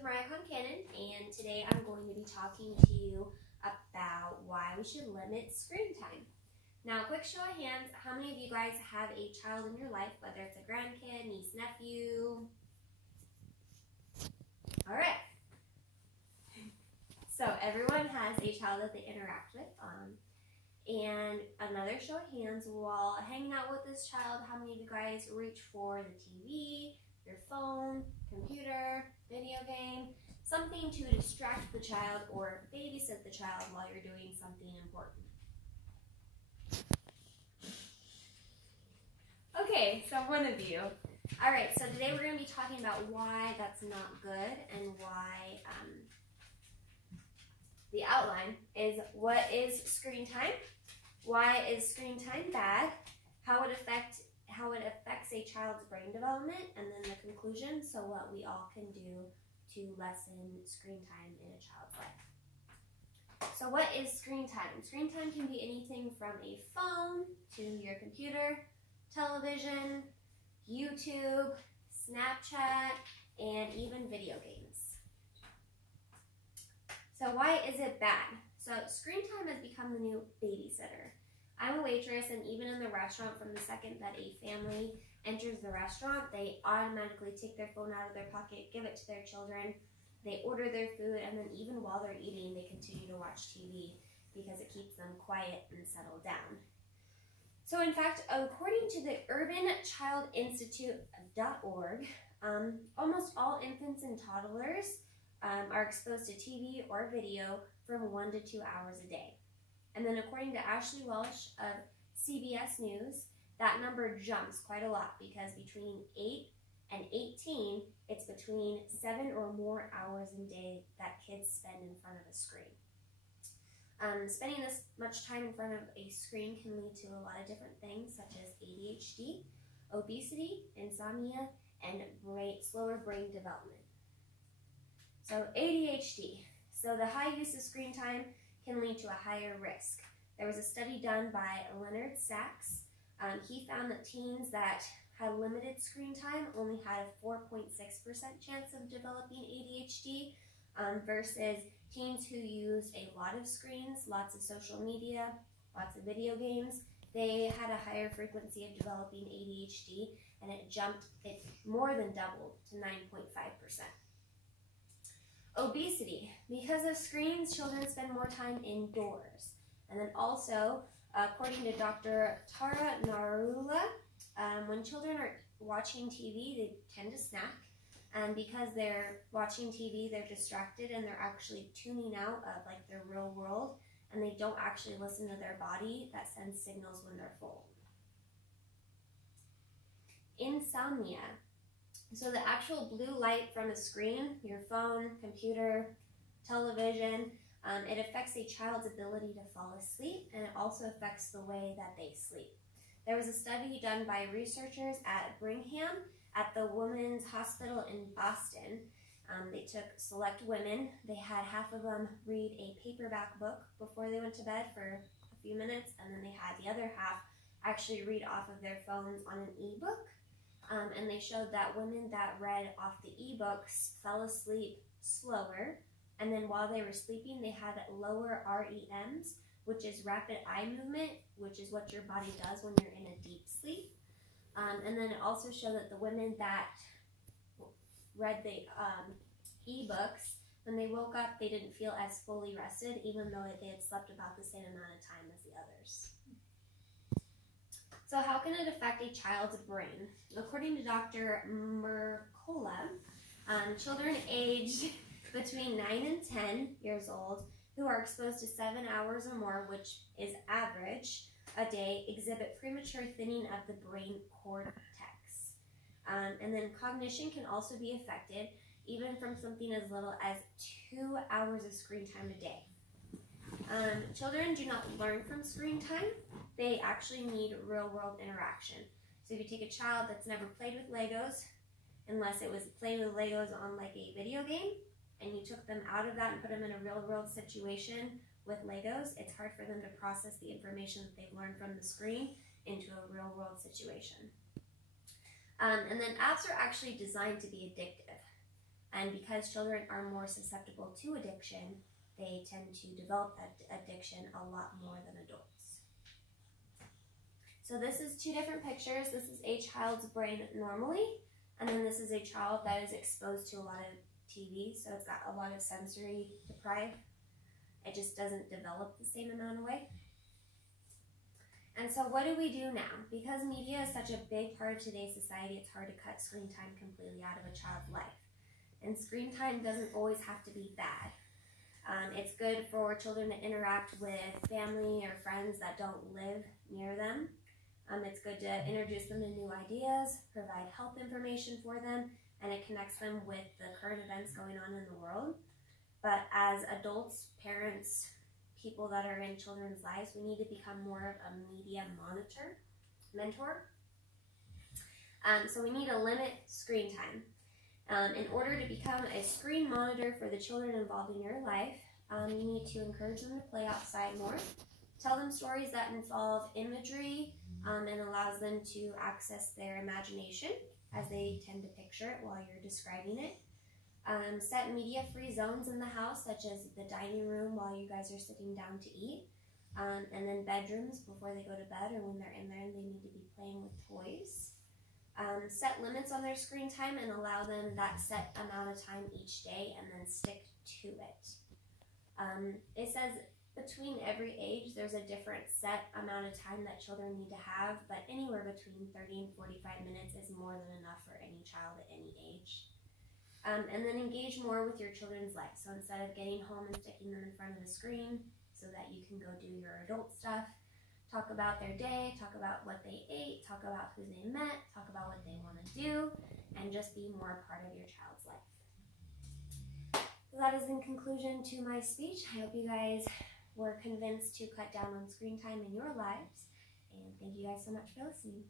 is Mariah Concannon, and today I'm going to be talking to you about why we should limit screen time. Now, quick show of hands, how many of you guys have a child in your life, whether it's a grandkid, niece, nephew? All right. So everyone has a child that they interact with. And another show of hands, while hanging out with this child, how many of you guys reach for the TV, your phone, computer, video game, something to distract the child or babysit the child while you're doing something important? Okay, so one of you. All right, so today we're going to be talking about why that's not good and why the outline is what is screen time, why is screen time bad, how it affects a child's brain development, and then the conclusion, so what we all can do to lessen screen time in a child's life. So what is screen time? Screen time can be anything from a phone to your computer, television, YouTube, Snapchat, and even video games. So why is it bad? So screen time has become the new babysitter. I'm a waitress, and even in the restaurant, from the second that a family enters the restaurant, they automatically take their phone out of their pocket, give it to their children, they order their food, and then even while they're eating, they continue to watch TV because it keeps them quiet and settled down. So in fact, according to the UrbanChildInstitute.org, almost all infants and toddlers are exposed to TV or video from 1 to 2 hours a day. And then according to Ashley Welsh of CBS News, that number jumps quite a lot because between 8 and 18, it's between 7 or more hours a day that kids spend in front of a screen. Spending this much time in front of a screen can lead to a lot of different things such as ADHD, obesity, insomnia, and slower brain development. So ADHD. So the high use of screen time can lead to a higher risk. There was a study done by Leonard Sachs. He found that teens that had limited screen time only had a 4.6% chance of developing ADHD versus teens who used a lot of screens, lots of social media, lots of video games. They had a higher frequency of developing ADHD, and it more than doubled to 9.5%. Obesity. Because of screens, children spend more time indoors. And then also, according to Dr. Tara Narula, when children are watching TV, they tend to snack. And because they're watching TV, they're distracted and they're actually tuning out of like their real world, and they don't actually listen to their body that sends signals when they're full. Insomnia. So the actual blue light from a screen, your phone, computer, television, it affects a child's ability to fall asleep, and it also affects the way that they sleep. There was a study done by researchers at Brigham at the Women's Hospital in Boston. They took select women. They had half of them read a paperback book before they went to bed for a few minutes, and then they had the other half actually read off of their phones on an e-book. And they showed that women that read off the e-books fell asleep slower, and then while they were sleeping, they had lower REMs, which is rapid eye movement, which is what your body does when you're in a deep sleep. And then it also showed that the women that read the e-books, when they woke up, they didn't feel as fully rested, even though they had slept about the same amount of time as the others. So how can it affect a child's brain? According to Dr. Mercola, children aged between 9 and 10 years old who are exposed to 7 hours or more, which is average, a day, exhibit premature thinning of the brain cortex. And then cognition can also be affected, even from something as little as 2 hours of screen time a day. Children do not learn from screen time. They actually need real-world interaction. So if you take a child that's never played with Legos, unless it was playing with Legos on like a video game, and you took them out of that and put them in a real-world situation with Legos, it's hard for them to process the information that they've learned from the screen into a real-world situation. And then apps are actually designed to be addictive. And because children are more susceptible to addiction, they tend to develop that addiction a lot more than adults. So this is two different pictures. This is a child's brain normally, and then this is a child that is exposed to a lot of TV, so it's got a lot of sensory deprived. It just doesn't develop the same amount of way. And so what do we do now? Because media is such a big part of today's society, it's hard to cut screen time completely out of a child's life. And screen time doesn't always have to be bad. It's good for children to interact with family or friends that don't live near them. It's good to introduce them to new ideas, provide health information for them, and it connects them with the current events going on in the world. But as adults, parents, people that are in children's lives, we need to become more of a media mentor. So we need to limit screen time. In order to become a screen monitor for the children involved in your life, you need to encourage them to play outside more. Tell them stories that involve imagery and allows them to access their imagination as they tend to picture it while you're describing it. Set media-free zones in the house, such as the dining room while you guys are sitting down to eat, and then bedrooms before they go to bed or when they're in there and they need to be playing with toys. Set limits on their screen time and allow them that set amount of time each day and then stick to it. It says between every age there's a different set amount of time that children need to have, but anywhere between 30 and 45 minutes is more than enough for any child at any age. And then engage more with your children's life. So instead of getting home and sticking them in front of the screen so that you can go do your adult stuff, talk about their day, talk about what they ate, talk about who they met, talk about what they want to do, and just be more a part of your child's life. So that is in conclusion to my speech. I hope you guys were convinced to cut down on screen time in your lives, and thank you guys so much for listening.